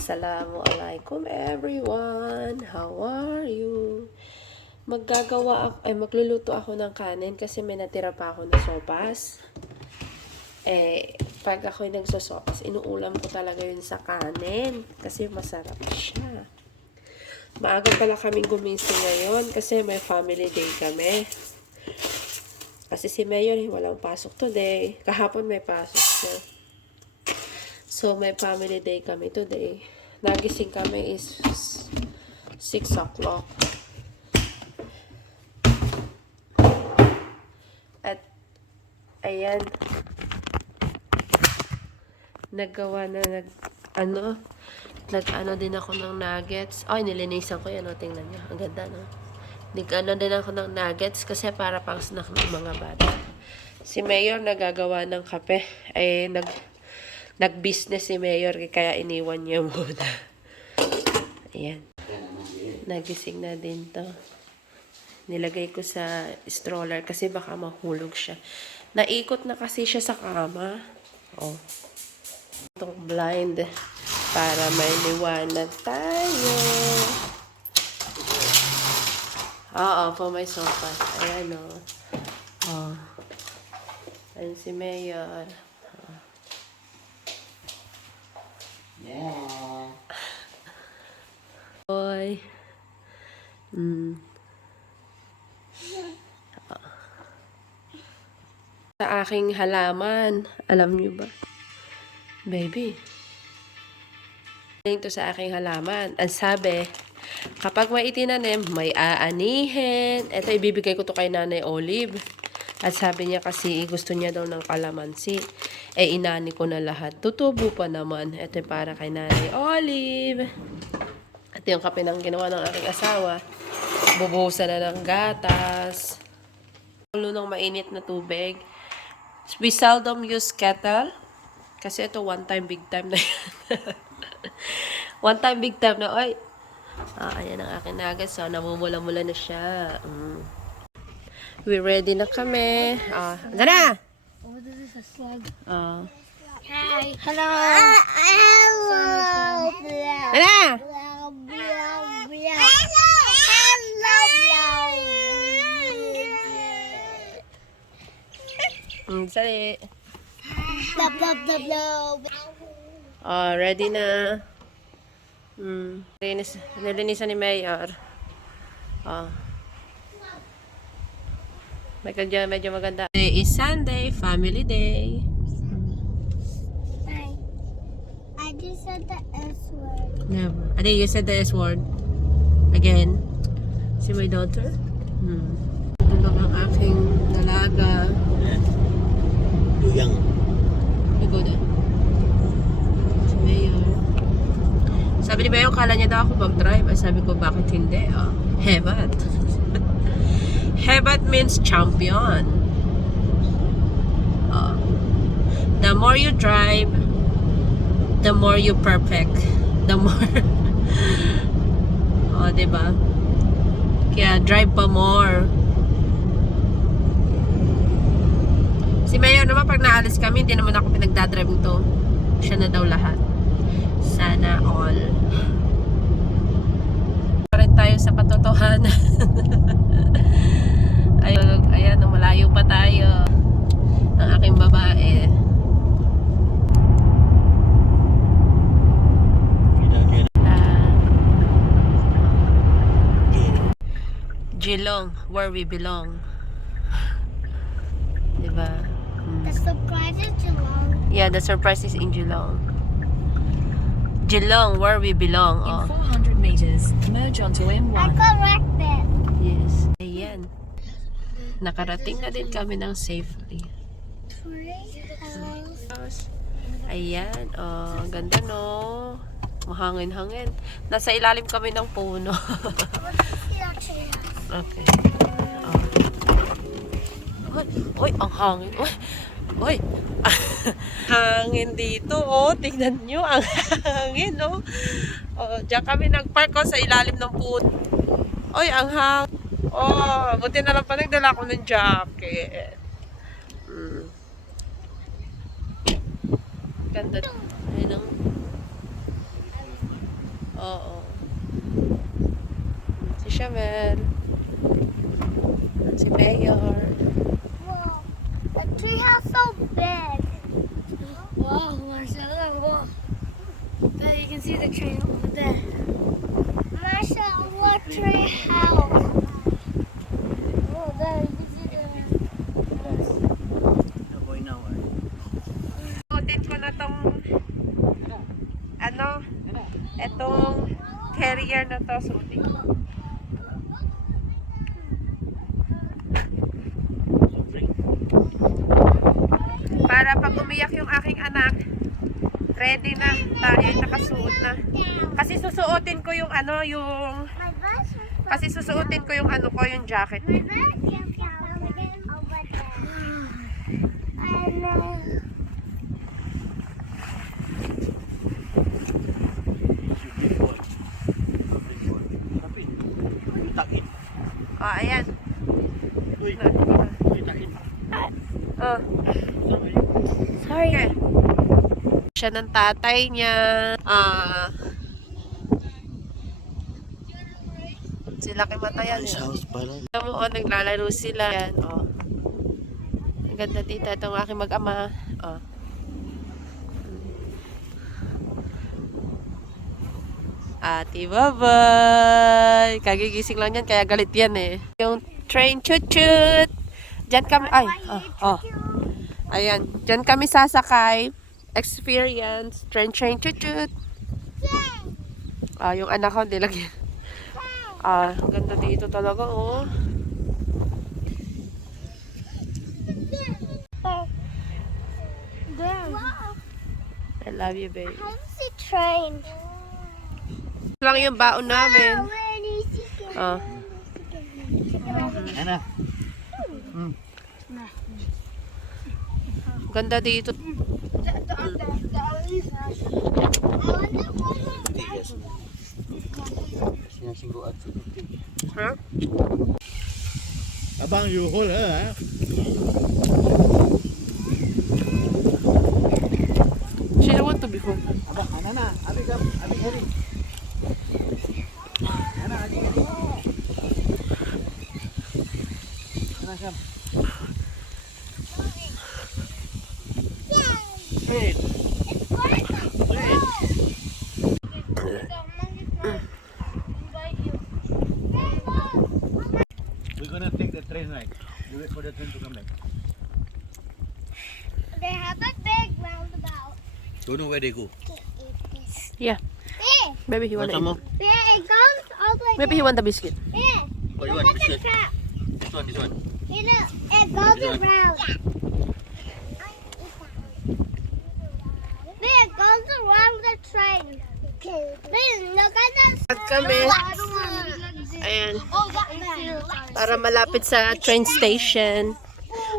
Assalamualaikum everyone. How are you? Magluluto ako ng kanin kasi may natira pa ako na sopas. Pag ako'y nagsosopas, inuulam ko talaga yun sa kanin kasi masarap siya. Maaga pala kaming gumising ngayon kasi may family day kami. Kasi si Mayor walang pasok today. Kahapon may pasok siya. So, may family day kami today. Nagising kami is 6 o'clock. At, ayan. Naggawa din ako ng nuggets. Ay, nilinisan ko yan. O, tingnan nyo. Ang ganda, no? Nag-ano din ako ng nuggets kasi para pang snack ng mga bata. Si Mayor nagagawa ng kape. Nag-business si Mayor kaya iniwan niya muna. Ayan. Nagising na din to. Nilagay ko sa stroller kasi baka mahulog siya. Naikot na kasi siya sa kama. Oh. Itong blind para may liwanag tayo. Oo, for my sofa. Ayan o. Oh. Ayan si Mayor. Yeah. Boy. Sa aking halaman. Alam niyo ba? Baby. Ito sa aking halaman. Ang sabi, kapag may itinanim, may aanihin. Ito, ibibigay ko to kay Nanay Olive. At sabi niya kasi gusto niya daw ng kalamansi. Inani ko na lahat. Tutubo pa naman. Ito para kay Nanay Olive. Ito yung kape ng ginawa ng aking asawa. Bubuhusan na ng gatas. Ulo ng mainit na tubig. We seldom use kettle. Kasi ito one time, big time na yan. One time, big time na. Ay! Ayan ang aking nuggets. So, namumula-mula na siya. We ready na kami. Gana! What is this, a slug? Hi. Hello. Gana! Sali. Ready na. Nilinisan ni Mayor. Medyo maganda. Today is Sunday, family day. I just said the S word. Never. Ade, you said the S word. Again. See my daughter? Tulog ang aking dalaga. Young. You go there. Si Mayor. Sabi ni Mayor, kala niya daw ako mag-drive. Sabi ko, bakit hindi? Hebat. Hebat means champion. The more you drive, the more you perfect. The more diba? Kaya drive pa more. Si Mayor naman pag naalis kami, hindi naman ako pinagdadrive nito. Siya na daw lahat. Sana all. Pa rin tayo sa katotohanan. Ayan, malayo pa tayo. Ang aking babae. Geelong, where we belong. Diba? The surprise is Geelong. Yeah, the surprise is in Geelong. Geelong, where we belong. In 400 meters, merge onto M1. I corrected. Yes. Ayan. Nakarating na din kami ng safely. Ayan. Ganda no. Mahangin-hangin. Nasa ilalim kami ng puno. Okay. Uy, ang hangin. Uy. Hangin dito, tingnan nyo, ang hangin, diyan kami nagpark sa ilalim ng puno. Uy, ang hangin. Buti na lang pa nagdala ko ng jacket. Ganda. Ayun ang Oo. Si Shamel. Si Mayor. Whoa. The treehouse so big. Whoa, Marcella, whoa. There you can see the train over there. Marcella, what treehouse? Oh, there you can see the. Suotin ko na tong etong carrier na to, suotin ko. Para pag umiyak yung aking anak, ready na tayo, nakasuot na. Kasi susuotin ko yung yung jacket. My bag is over there. And Oh, ayan. Oh. sorry. Okay. Siya ng tatay niya. Sila kay Matayan. Naglalaro sila. Yan, oh. Ang ganda dito. Itong aking mag-ama. Oh. Ate, bye-bye! Kagigising lang yan, kaya galit yan eh. Yung train chut-chut! Diyan kami, ayan, diyan kami sasakay. Experience, train chut-chut! Yung anak ko, nilagyan. Ang ganda dito talaga, oh. Wow. I love you, babe. I want to see train. Lang yung baon namin. Where do you see it? Oh. Ana. Ganda dito. Huh? Abang, you hold her, huh? She don't want to be home. Abang, ana na. Abi kam, abi heri. Ana, abi heri. Ana kam. Wait. Wait. We're gonna take the train right. You wait for the train to come back. They have a big roundabout. Don't know where they go. Yeah. There. Maybe he want more? There it goes all the way Maybe he want the biscuit. there. What you Look want? at the Biscuit? trap. This one. You know, it goes This one? around. There it goes around the train. Then look at that. At kami, ayan, Oh, that para malapit sa train station.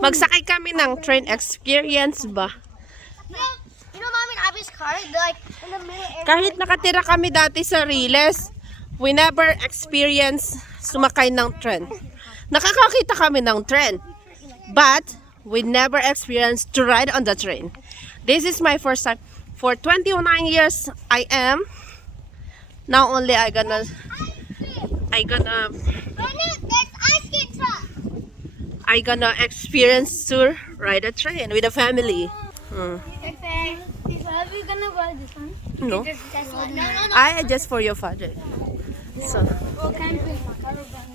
Magsakay kami ng train experience ba? You know, Mom and Abby's car, like in the middle. Kahit nakatira kami dati sa Riles, we never experience sumakay ng train. Nakakakita kami ng train, but we never experienced to ride on the train. This is my first time. For 29 years, I am. Now only I gonna experience to ride a train with a family. Is Abby gonna ride this one? No, No. I just for your father. So, Oh, camping. Or caravan.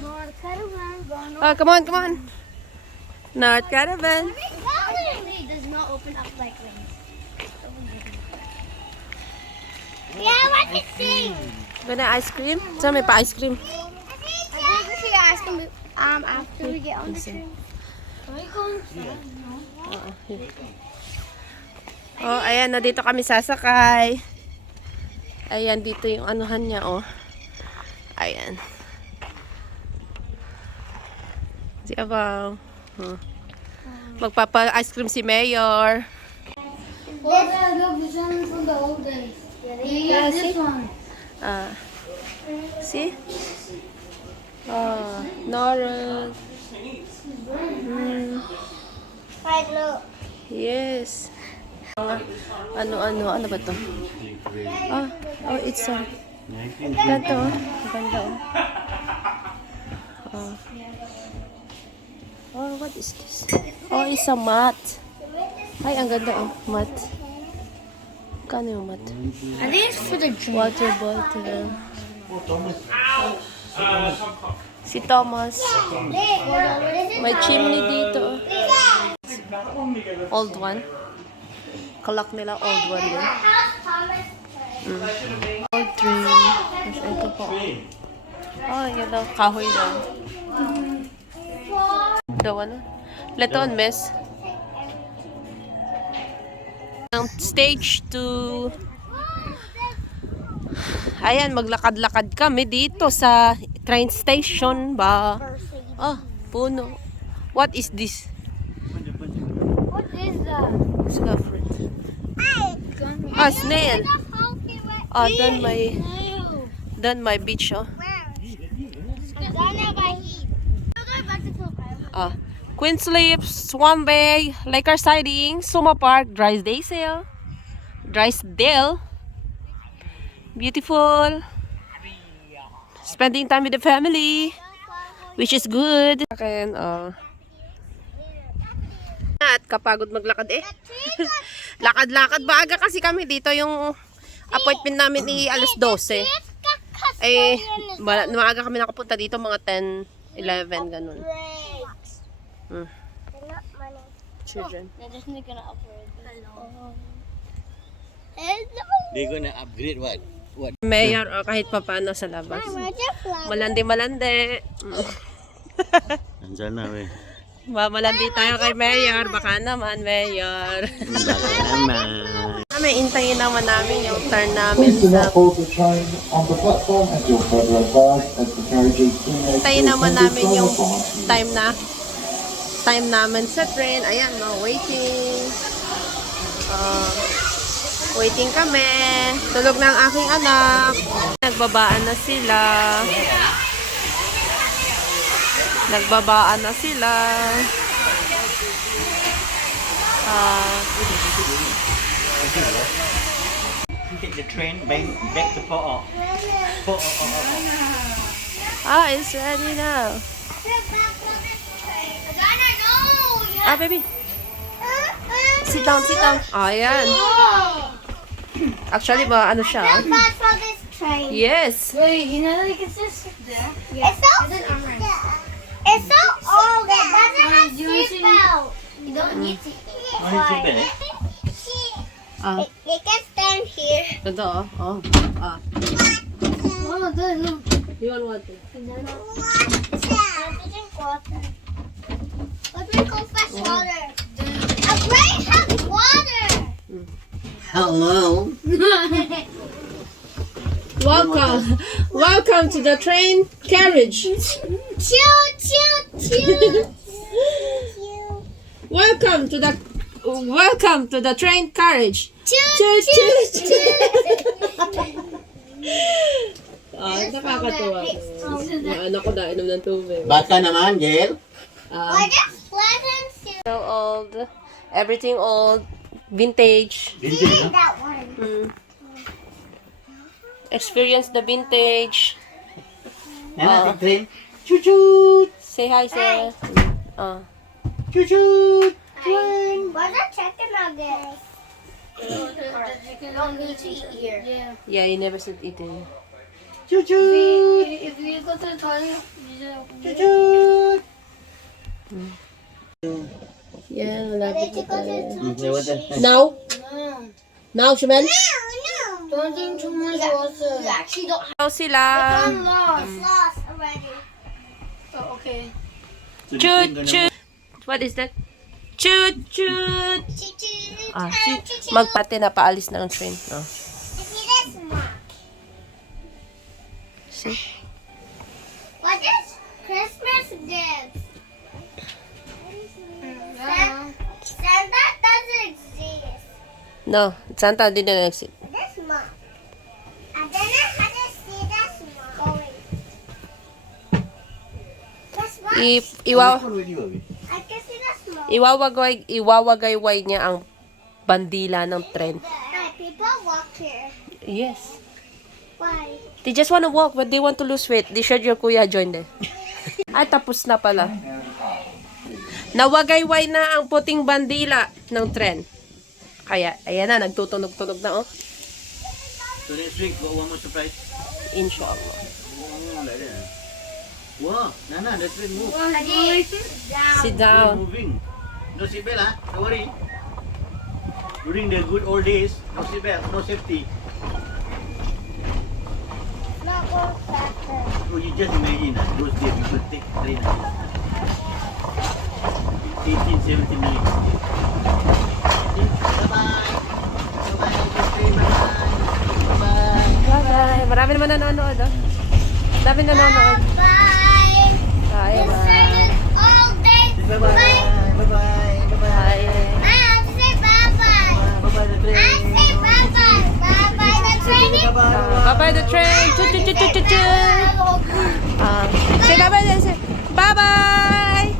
More caravan. oh, come on. North Caravan. It does not open up like wings. Yeah, I want to sing. Gonna ice cream? Saan may pa ice cream? I think we should ask him after we get on the train. Are you going Oh, ayan na dito kami sasakay. Ayan dito yung anuhan niya, oh. Ayan. Si Abaw. Magpapa-ice cream si Mayor. This one from the old days. Yeah, this see? one. See? Oh, Nora. Right, look. Yes. Ano ba to? It's a... Ganto, oh. Ganda, oh. What is this? It's a mat. Ay, ang ganda, oh. Mat. Kano yung mat? I think it's for the drink. Water bottle. Si Thomas. May chimney dito. Old one. Clock nila, old one din. Old tree. Ito po. Yun daw. Kahoy daw. Daw ano? Leton, miss. Stage 2. Ayan, maglakad-lakad kami dito sa train station ba? Puno. What is this? What is that? It's a fruit. Snail. Done my beach, oh. Queen Sleep, Swan Bay, Lakers Siding, Suma Park, Drysdale. Beautiful. Spending time with the family, which is good. At kapagod maglakad eh. Lakad-lakad. Maaga kasi kami dito. Yung appointment namin ni alas 12. Maaga kami nakapunta dito. Mga 10, 11, ganun. Children. They're gonna upgrade what? Mayor o kahit pa paano sa labas. Malandi. Andiyan na, we. Malandi tayo kay Mayor. Baka naman, Mayor. Baka naman. Kami, intayin naman namin yung turn namin Please do sa... not board the train on the platform until further advised as the carriage is soon as Intayin naman namin yung time. time namin sa train. Ayan, waiting. Waiting kami. Tulog na ang aking anak. Nagbabaan na sila. Take the train back to Po'o. It's ready now. Baby. Sit down. Ayan. Actually ba, ano siya? Not bad for this train. Yes. Wait, you know like it's just there? Yeah. It's so old. It doesn't have seatbelt. You don't need to eat. It can stand here. Ganda, oh. Oh, good. Look. You want water? I'm drink water. Let me go fetch water. A brain has water. Hello. Welcome to the train carriage. Choo. Welcome to the train carriage. Choo. Nakakatuwa. Yung anak ko na inom ng tubig. Bata naman, Gail. I just let him sit. So old. Everything old. Vintage. That one. Experience the vintage. Yan, train. Choo-choo. Say hi, sir. Choo-choo. Train. Where's the chicken nuggets? You don't need to eat here. Yeah, you never said eating. Choo-choo. If you go to the toilet, Choo-choo. Yeah, malapit na tayo. No. Now, Shumel? don't drink too much water. You actually don't Now sila. I'm lost already. Oh, okay. Chut. What is that? Chut. Magpate na paalis ng train. See this mark? See? What is Christmas gifts? Santa doesn't exist. No, Santa didn't exist. This mark. I don't know how to see this mark. This mark? I can see this mark. Iwawagayway niya ang bandila ng tren. Hey, people walk here. Yes. Why? They just wanna walk, but they want to lose weight. They should your kuya join them. Ay, tapos na pala. Nawagayway na ang puting bandila ng tren. Kaya, ayan na, nagtutunog-tunog na, oh. So next week, got one more surprise. Inshallah. Oh, like that. Wow, Nana, the train move. Sit Train down. moving. No seatbelt, huh? Don't worry. During the good old days, no seatbelt, no safety. Not go faster. So you just imagine, those days people take train. 1879. Bye-bye. Bye-bye. Good train, bye-bye. Bye-bye. Bye-bye. Marami naman nanonood, oh. Dami nanonood. Bye. Bye. This train is all day. Bye-bye. Bye-bye. Bye-bye. I have to say bye-bye. Bye-bye the train. I say bye-bye. Bye-bye the train. Bye-bye the train. Choo-choo-choo-choo-choo. Say bye-bye. Say bye-bye.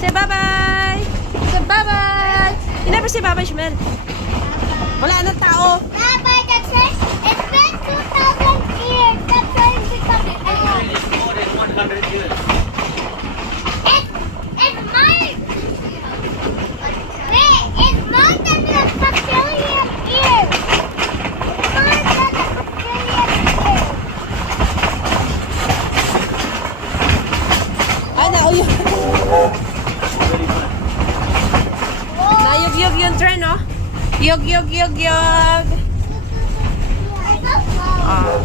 Say bye-bye. Say bye-bye. You never say bye-bye, Shmel. Wala nang tao. Bye-bye the train. It's been 2,000 years. The train is coming. Train is more than 100 years. It's mine. Wait, it's more than the bacterium years. More than the bacterium years. Ay, nauyog. Very fun. Nayog-yog yung train, oh. Yog-yog-yog-yog. I'm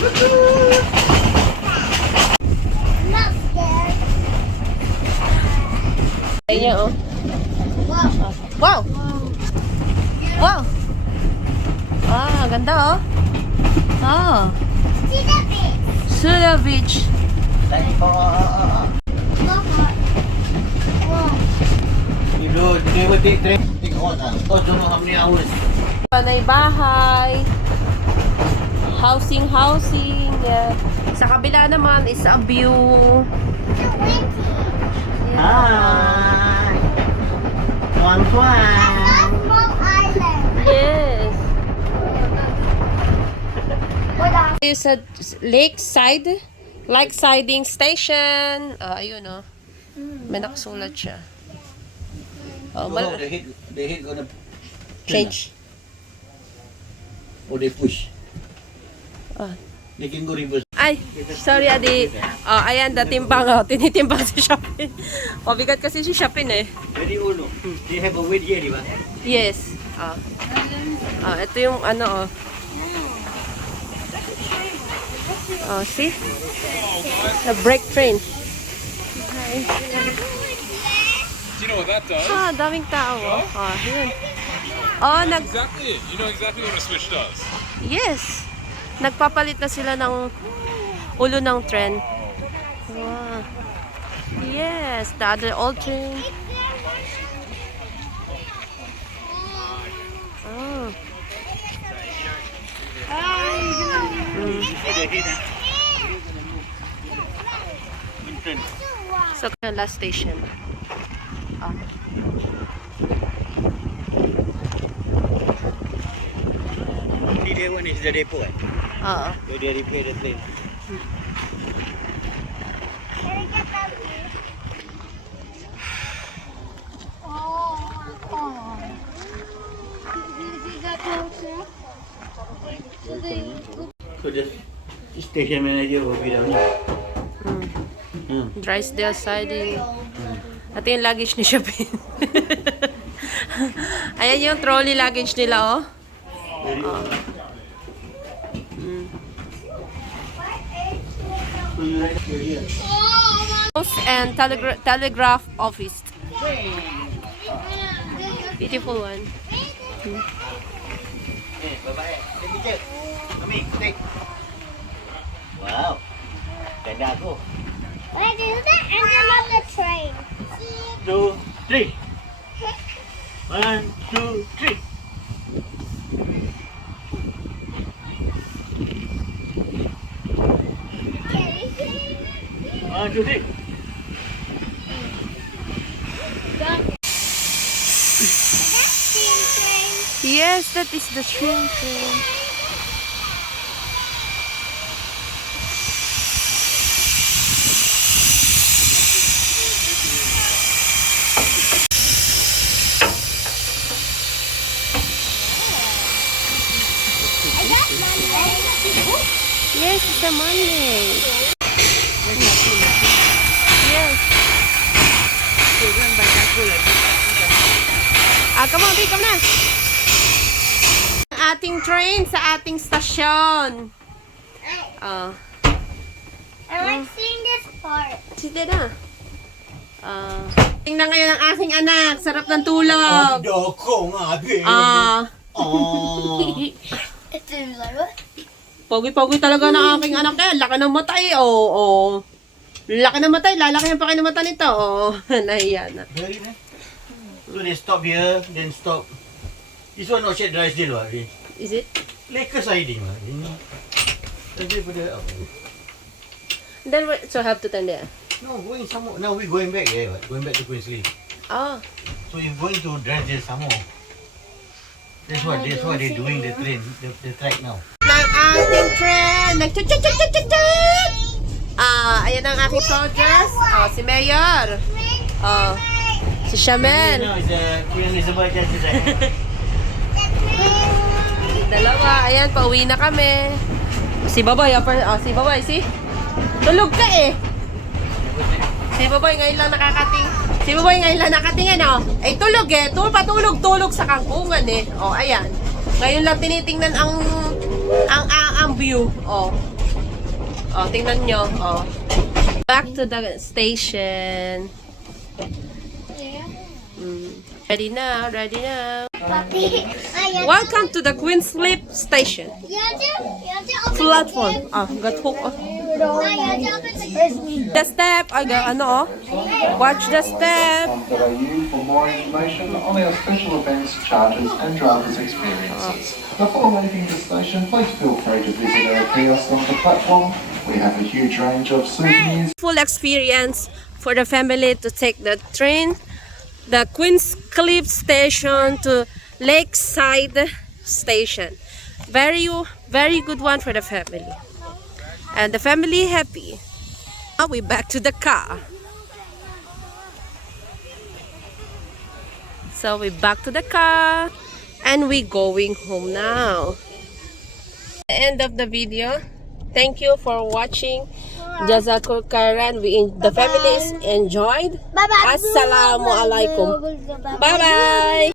so slow. I'm not scared. Ayan, oh. Wow. Wow! Wow! Ah, ganda, oh. Ah, See the beach. Sula Beach. Like, Look at. Wow. if you never take train, take horse, Horse don't know how many hours. Panay bahay. Housing. Yeah. Sa kabila naman is a view. The windy. Hi. One. That's a small island. Yes. What else? It's a lakeside station. Ayun, oh. May nakasulat siya. Oh, Oh, the head gonna change. or they push. Ah. They can go reverse. Ay, sorry, Adi. Oh, ayan, datimbang, oh. Tinitimbang si Shopin. Pabigat kasi si Shopin, eh. Very old, no? They have a weight here, di ba? Yes. Ito yung ano, oh. Oh, see? The brake train. Do you know what that does? Daming tao, oh. Yun. Oh, Exactly it. You know exactly what a switch does. Yes. Nagpapalit na sila ng ulo ng tren. Wow. Yes, the other old train. Oh. You see the head, in front. So, last station. Only that one is the depot, eh? Oo. Where they repair the train. Can I get that view? Oh. Is that closer? So the station manager will be down here. Drysdale siding. Ito yung luggage ni Shopin. Ayan yung trolley luggage nila, oh. So you right here. Post and telegraph office. Beautiful one. Eh, babae. Let me check. Mami, take. Wow. Ganda ako. Wait, is that engine on the train? 2, 3. 1, 2, 3. Can you see? 1, 2, 3. Is that steam train? Yes, that is the train train. I got Monday. Yes, it's a Monday. Yes. Come on, come na. Ating train sa ating stasyon. I like seeing this part. Sige na. Tingnan ngayon ang aking anak. Sarap ng tulog. Doko nga, abi. Oh. It seems like what? Pogi-pogi talaga ng aking anak. Laki ng mata eh. Oo. Laki ng mata. Lalaki ang pakin ng mata nito. Oo. Nahiya na. Very nice. So they stop here, then stop. This one not yet dry still, what? Is it? Leka siding, what? Lagi pada apa? Then so have to turn there. No, going some more. Now we going back, yeah, what? Going back to Queensley. Oh. So you're going to Dredge some more. That's what they're doing the train, the track now. Ng ating train. Nag-chut-chut-chut-chut-chut! Ayan ang aking soldiers. Si Mayor. Si Shamel. Now is the Queen Elizabeth just there. Dalawa. Ayan, pauwi na kami. Si Baboy. Si Baboy, tulog ka eh. Si Baboy ngayon lang nakakating. Si Baboy ngayon lang nakatingin, Ay, tulog eh. Patulog-tulog sa kangkungan eh. Ayan. Ngayon lang tinitingnan ang view. Tingnan nyo. Back to the station. Ready now. Papi, Welcome to the Queenscliff station. Platform. Got hook. The step. Watch the step. For more information on our special events, charges and drivers' experiences. Before leaving the station, please feel free to visit our kiosk on the platform. We have a huge range of souvenirs. Full experience for the family to take the train, the Queenscliff station to Lakeside station. Very good one for the family. And the family happy. Now we back to the car. So we back to the car and we going home now. End of the video. Thank you for watching. Jazakallah khairan. The families enjoyed. Bye-bye. Assalamualaikum. Bye bye.